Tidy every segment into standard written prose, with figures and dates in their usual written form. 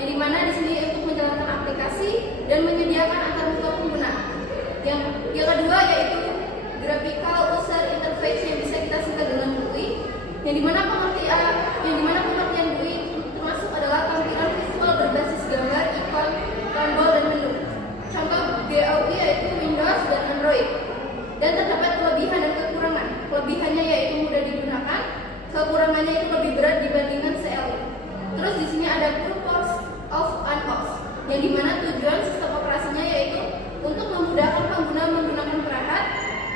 yang dimana di sini untuk menjalankan aplikasi dan menyediakan antar muka pengguna. Yang kedua yaitu graphical user interface yang bisa kita singkat dengan GUI, yang dimana pengertian GUI termasuk adalah tampilan visual berbasis gambar, ikon, tombol, dan menu. Contoh GUI yaitu Windows dan Android. Dan terdapat kelebihan dan kekurangan. Kelebihannya yaitu mudah digunakan, kekurangannya itu lebih berat dibandingkan CLI. Terus di sini ada purpose of and off, yang dimana tujuan sistem operasinya yaitu untuk memudahkan pengguna menggunakan perangkat.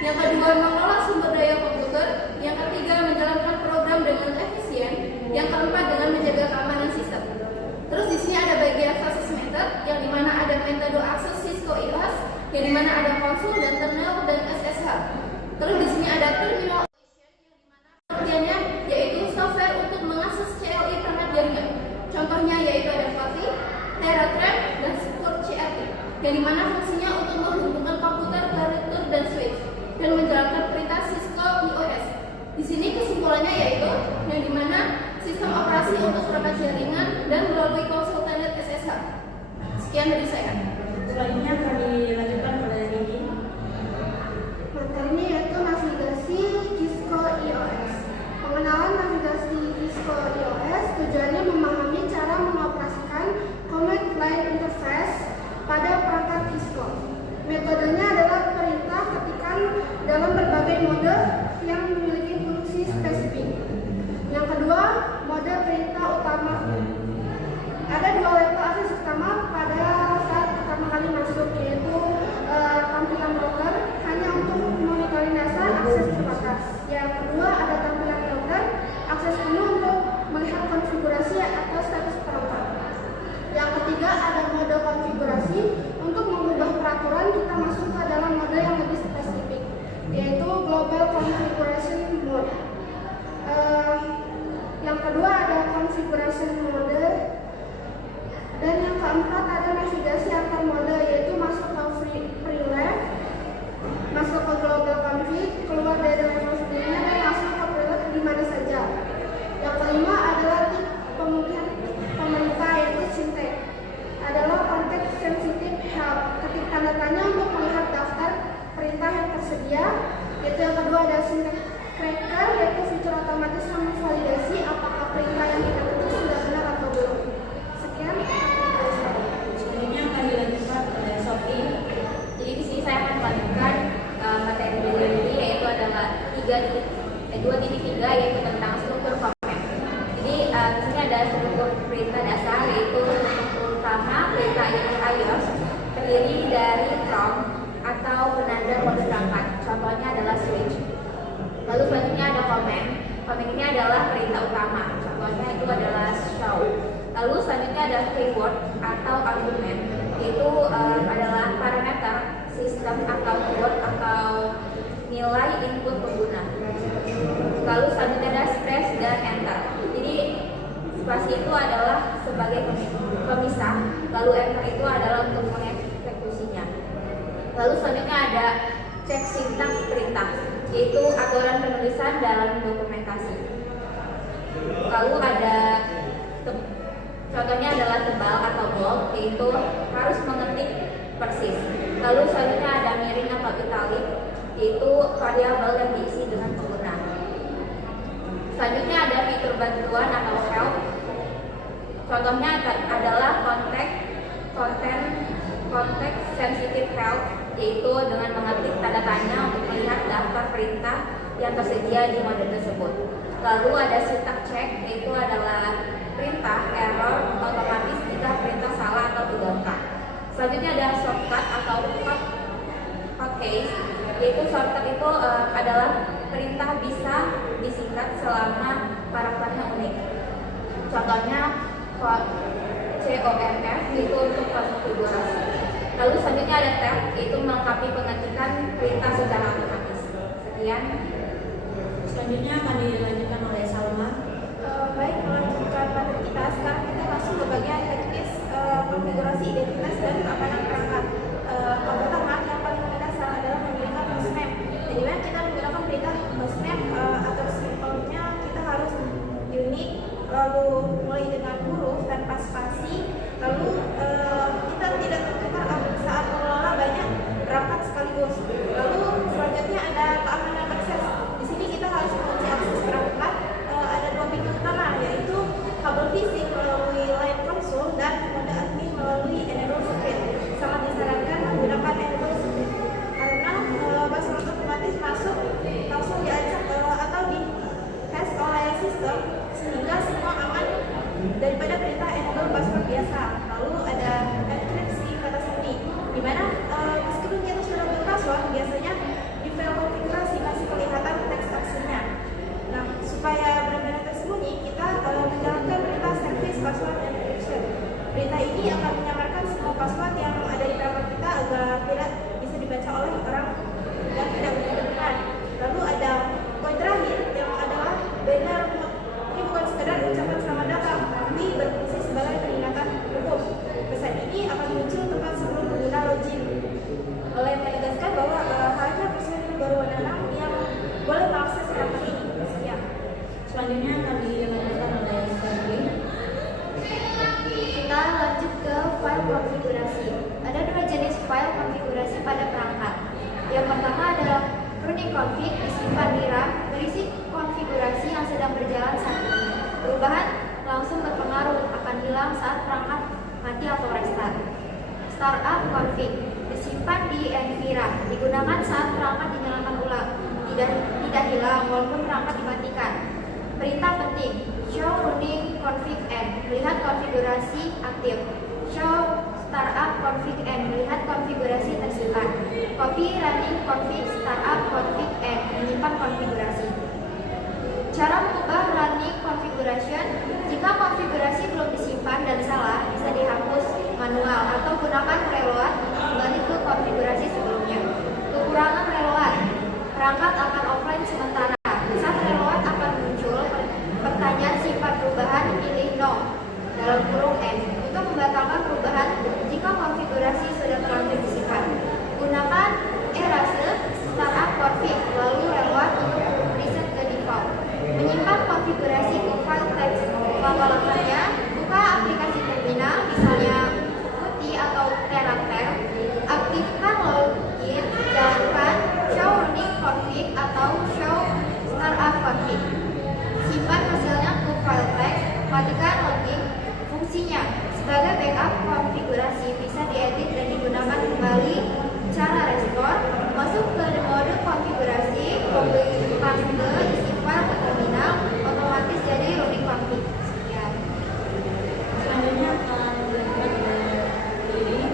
Yang kedua, mengelola sumber daya komputer. Yang ketiga, menjalankan program dengan efisien. Yang keempat, dengan menjaga keamanan sistem. Terus di sini ada bagian access method, yang dimana ada metode akses Cisco IOS, yang dimana ada konsul dan terminal dan SSH. Terus di sini ada terminal, yang dimana pengertiannya yaitu software untuk mengakses CLI perangkat jaringan. Contohnya yaitu ada FLAPI, TeraTrap, dan Support CLI, yang dimana fungsinya untuk menghubungkan komputer ke router dan switch dan menjalankan perintah Cisco IOS. Di sini kesimpulannya yaitu yang dimana sistem operasi untuk perangkat jaringan dan melalui konsultan SSH. Sekian dari saya. Selanjutnya akan dilanjutkan pada Rigi. Materinya yaitu navigasi Cisco IOS. Pengenalan navigasi Cisco IOS tujuannya memahami cara mengoperasikan command line interface pada perangkat Cisco. Metodenya adalah perintah ketikan dalam berbagai mode yang memiliki fungsi spesifik. Yang kedua, mode perintah utama. Ada dua level akses utama pada saat pertama kali masuk, yaitu tampilan router hanya untuk monitoring dasar akses terbatas. Yang kedua ada tampilan router akses penuh untuk melihat konfigurasi atau status perangkat. Yang ketiga ada mode konfigurasi untuk mengubah peraturan kita masuk ke dalam mode yang lebih spesifik, yaitu global configuration mode. Yang kedua ada configuration mode. Dan yang keempat ada navigasi antar mode, yaitu masuk ke pre-left, masuk ke global config, keluar dari level sebelumnya, dan masuk ke pre-left di mana saja. Yang kelima adalah tip pemulihan pemerintah, yaitu syntax. Adalah konteks sensitive help, ketik tanda tanya untuk melihat daftar perintah yang tersedia. Yaitu yang kedua ada syntax cracker, yaitu fitur otomatis memvalidasi apakah perintah yang kita ketik sudah benar atau belum. Sekian. Selanjutnya akan dilanjutkan oleh Sofi. Jadi di sini saya akan melanjutkan materi beliau ini, yaitu adalah 2.3, yaitu tentang struktur komen. Jadi di sini ada struktur perintah dasar, yaitu struktur utama perintah IOS terdiri dari prompt atau penanda mode perangkat. Contohnya adalah switch. Lalu selanjutnya ada komen. Komen ini adalah perintah utama. Contohnya itu adalah show. Lalu selanjutnya ada keyword atau argumen, yaitu adalah parameter sistem atau keyword atau nilai input pengguna. Lalu selanjutnya ada space dan enter. Jadi spasi itu adalah sebagai pemisah, lalu enter itu adalah untuk mengeksekusinya. Lalu selanjutnya ada cek sintaks perintah, yaitu aturan penulisan dalam dokumentasi. Lalu ada contohnya adalah tebal atau bold, yaitu harus mengetik persis. Lalu selanjutnya ada miring atau italic, yaitu variabel yang diisi dengan pengguna. Selanjutnya ada fitur bantuan atau help. Contohnya adalah context sensitive help, yaitu dengan mengetik tanda tanya untuk melihat daftar perintah yang tersedia di mode tersebut. Lalu ada syntax check, yaitu adalah perintah error otomatis jika perintah salah atau tidak lengkap. Selanjutnya ada shortcut atau hotkeys, yaitu shortcut itu adalah perintah bisa disingkat selama parameternya unik. Contohnya COMF, yaitu untuk konfigurasi. Lalu selanjutnya ada tab, yaitu melengkapi pengetikan perintah secara otomatis. Sekian. Selanjutnya akan dilanjutkan oleh Salma. Baik, melanjutkan materi kita. Sekarang kita masuk ke bagian teknis konfigurasi identitas dan keamanan perangkat. Yang pertama, yang paling mendasar adalah menggunakan hostname. Jadi kita menggunakan perintah hostname atau simpelnya kita harus unik, lalu mulai dengan huruf tanpa spasi, biasa. Lalu ada enkripsi kata sandi, di mana meskipun kita sudah berpassword, biasanya di file konfigurasi masih kelihatan teks aslinya. Nah, supaya benar-benar tersembunyi, kita menjalankan perintah service password encryption. Perintah ini akan menyamarkan semua password yang ada di perangkat kita agar tidak bisa dibaca oleh orang yang tidak berkenan. Lalu ada poin terakhir yang adalah banner. Ini bukan sekedar ucapan selamat datang, tapi berfungsi sebagai peringatan hukum. Pesan ini akan muncul tepat sebelum pengguna login, oleh menegaskan bahwa hanya personil berwenang yang boleh mengakses perangkat ini. Sekian. Selanjutnya kami dilanjutkan oleh Sandy. Kita lanjut ke file konfigurasi. Ada dua jenis file konfigurasi pada perangkat. Yang pertama adalah running config, disimpan di RAM, berisi konfigurasi yang sedang berjalan saat ini. Perubahan langsung berpengaruh, akan hilang saat perangkat mati atau restart. Startup config, disimpan di NVRAM, digunakan saat perangkat dinyalakan ulang, tidak hilang walaupun perangkat dimatikan. Perintah penting, show running config n, melihat konfigurasi aktif. Show startup config n, melihat konfigurasi tersimpan. Copy running config startup config n, menyimpan konfigurasi. Cara mengubah running configuration, jika konfigurasi belum disimpan dan salah, bisa dihapus manual atau gunakan reload kembali ke konfigurasi sebelumnya. Kekurangan reload, perangkat akan offline sementara. Saat reload akan muncul pertanyaan simpan perubahan, pilih no dalam kurung n untuk membatalkan perubahan jika konfigurasi sudah terlanjur disimpan. Gunakan erase startup config lalu reload untuk reset ke default. Menyimpan konfigurasi ke file text. Langkah-langkahnya, buka aplikasi terminal, misalnya Putih atau Terater. Aktifkan login, jalankan show running config atau show startup config. Simpan hasilnya ke file text, matikan login. Fungsinya, sebagai backup konfigurasi bisa diedit dan digunakan kembali. Cara restore, masuk ke mode konfigurasi, paste isi file ke terminal, otomatis jadi running config. Sekian. Selanjutnya akan dilanjutkan oleh Lili.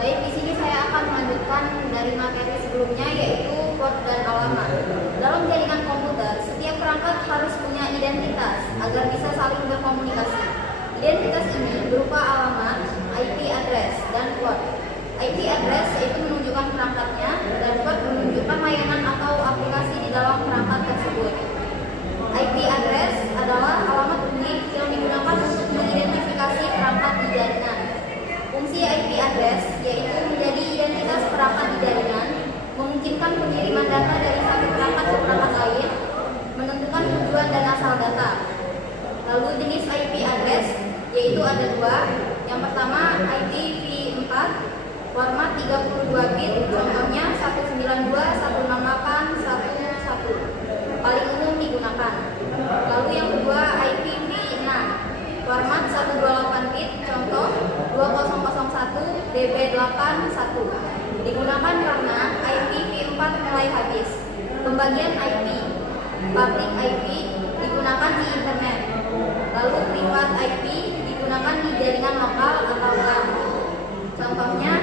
Baik, di sini saya akan melanjutkan dari materi sebelumnya, yaitu port dan alamat. Dalam jaringan komputer, setiap perangkat harus punya identitas agar bisa saling berkomunikasi. Identitas ini berupa alamat, IP address, dan port. IP address yaitu menunjukkan perangkatnya, dan port menunjukkan layanan atau aplikasi di dalam perangkat tersebut. IP address adalah alamat unik yang digunakan untuk mengidentifikasi perangkat di jaringan. Fungsi IP address yaitu menjadi identitas perangkat di jaringan, memungkinkan pengiriman data dari satu perangkat ke perangkat lain, menentukan tujuan dan asal data. Lalu jenis IP address yaitu ada dua. Yang pertama IPv4 format 32 bit, contohnya 192.168.1.1, paling umum digunakan. Lalu yang kedua IPv6 format 128 bit, contoh 2001 DB81, digunakan karena IPv4 mulai habis. Pembagian IP, public IP digunakan di internet, lalu private IP digunakan di jaringan lokal atau LAN. Contohnya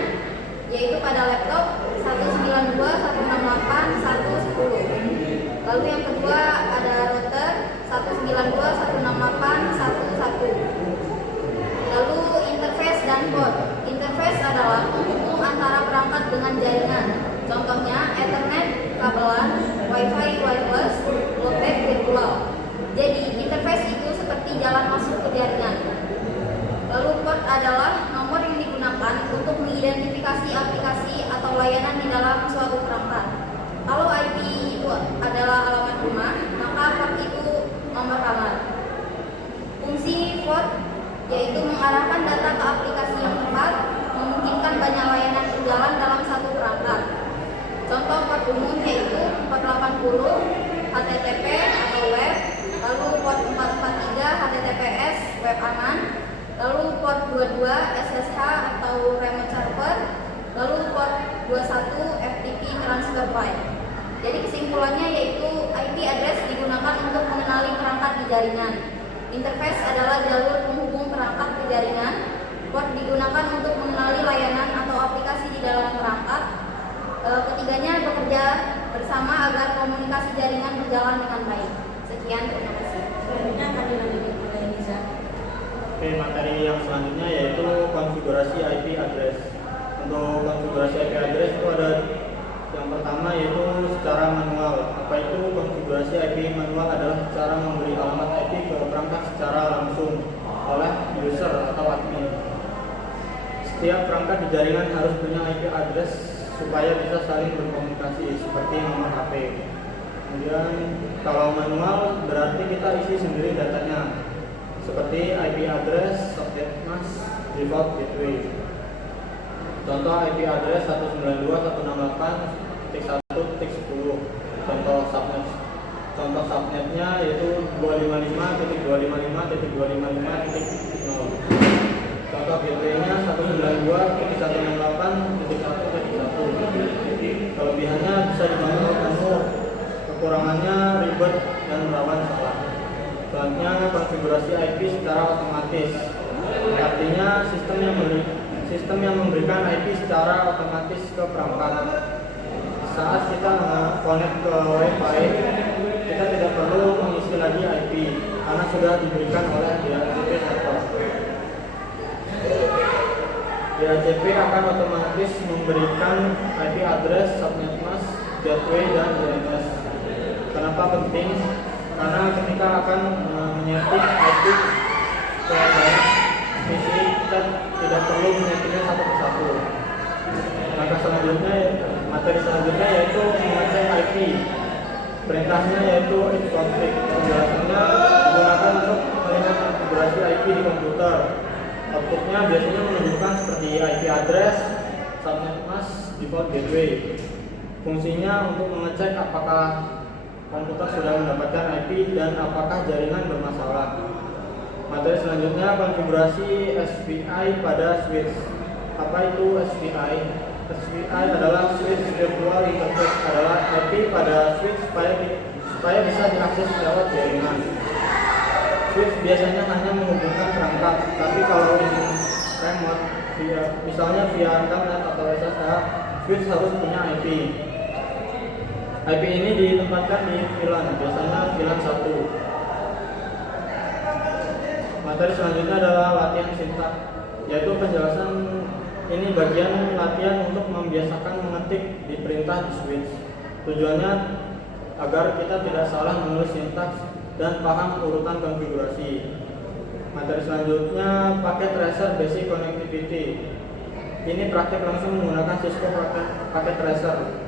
yaitu pada laptop 192.168.1.10. Lalu yang kedua ada router 192.168.1.1. Lalu interface dan port. Interface adalah penghubung antara perangkat dengan jaringan. Contohnya Ethernet, kabelan, Wi-Fi wireless, loopback virtual. Jadi interface itu seperti jalan masuk ke jaringan. Lalu port adalah nomor yang digunakan untuk mengidentifikasi aplikasi atau layanan di dalam suatu perangkat. Kalau IP itu adalah alamat rumah, maka port itu nomor kamar. Fungsi port yaitu mengarahkan data ke aplikasi yang tepat, memungkinkan banyak layanan berjalan dalam satu perangkat. Contoh port umum yaitu port 80 HTTP atau web, lalu port 443 HTTPS web aman, lalu port 22 SSH atau remote server, lalu port 21 FTP transfer file. Jadi kesimpulannya yaitu IP address digunakan untuk mengenali perangkat di jaringan. Interface adalah jalur penghubung perangkat ke jaringan. materi yang selanjutnya yaitu konfigurasi IP address. Untuk konfigurasi IP address itu ada yang pertama yaitu secara manual. Apa itu konfigurasi IP manual? Adalah cara memberi alamat IP ke perangkat secara langsung oleh user atau admin. Setiap perangkat di jaringan harus punya IP address supaya bisa saling berkomunikasi seperti nomor HP. Kemudian kalau manual berarti kita isi sendiri datanya seperti IP address, subnet mask, default gateway. Contoh IP address 192.168.1.10. Contoh subnetnya yaitu 255.255.255.0. Contoh gateway-nya 192.168.1.1. Kelebihannya bisa dibangun penuh, kekurangannya ribet dan rawan salah. Selanjutnya konfigurasi IP secara otomatis. Artinya sistem yang memberikan IP secara otomatis ke perangkat. Saat kita connect ke Wi-Fi, kita tidak perlu mengisi lagi IP karena sudah diberikan oleh DHCP server. DHCP akan otomatis memberikan IP address, subnet mask, gateway, dan DNS. Kenapa penting? Karena ketika akan menyeting IP ke PC, kita tidak perlu menyetingnya satu persatu. Materi selanjutnya yaitu mengecek IP. Perintahnya yaitu if config. Penjelasannya digunakan untuk melihat konfigurasi IP di komputer. Outputnya biasanya menunjukkan seperti IP address, subnet mask, default gateway. Fungsinya untuk mengecek apakah komputer sudah mendapatkan IP dan apakah jaringan bermasalah. Materi selanjutnya konfigurasi SPI pada switch. Apa itu SPI? SPI adalah switch virtual interface, adalah IP pada switch supaya bisa diakses lewat jaringan. Switch biasanya hanya menghubungkan perangkat, tapi kalau ingin remote, misalnya via internet atau SSH, switch harus punya IP. IP ini ditempatkan di VLAN, biasanya VLAN 1. Materi selanjutnya adalah latihan sintak, yaitu penjelasan ini bagian latihan untuk membiasakan mengetik di perintah di switch. Tujuannya agar kita tidak salah menulis sintaks dan paham urutan konfigurasi. Materi selanjutnya paket tracer basic connectivity. Ini praktek langsung menggunakan Cisco paket tracer.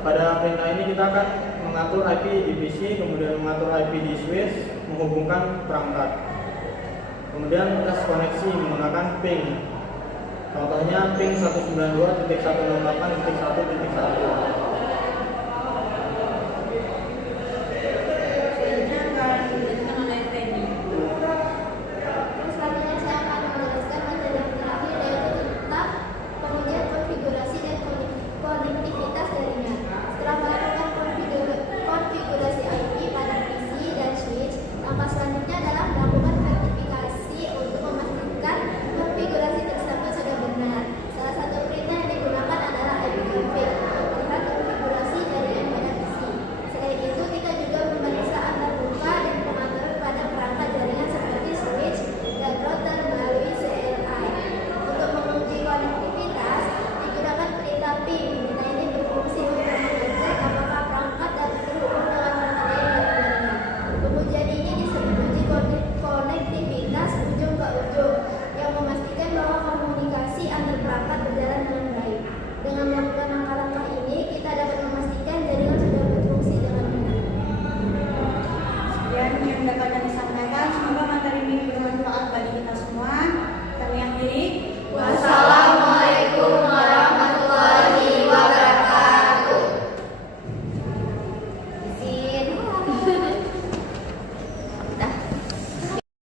Pada perintah ini kita akan mengatur IP di PC, kemudian mengatur IP di switch, menghubungkan perangkat. Kemudian tes koneksi menggunakan ping. Contohnya ping 192.168.1.1.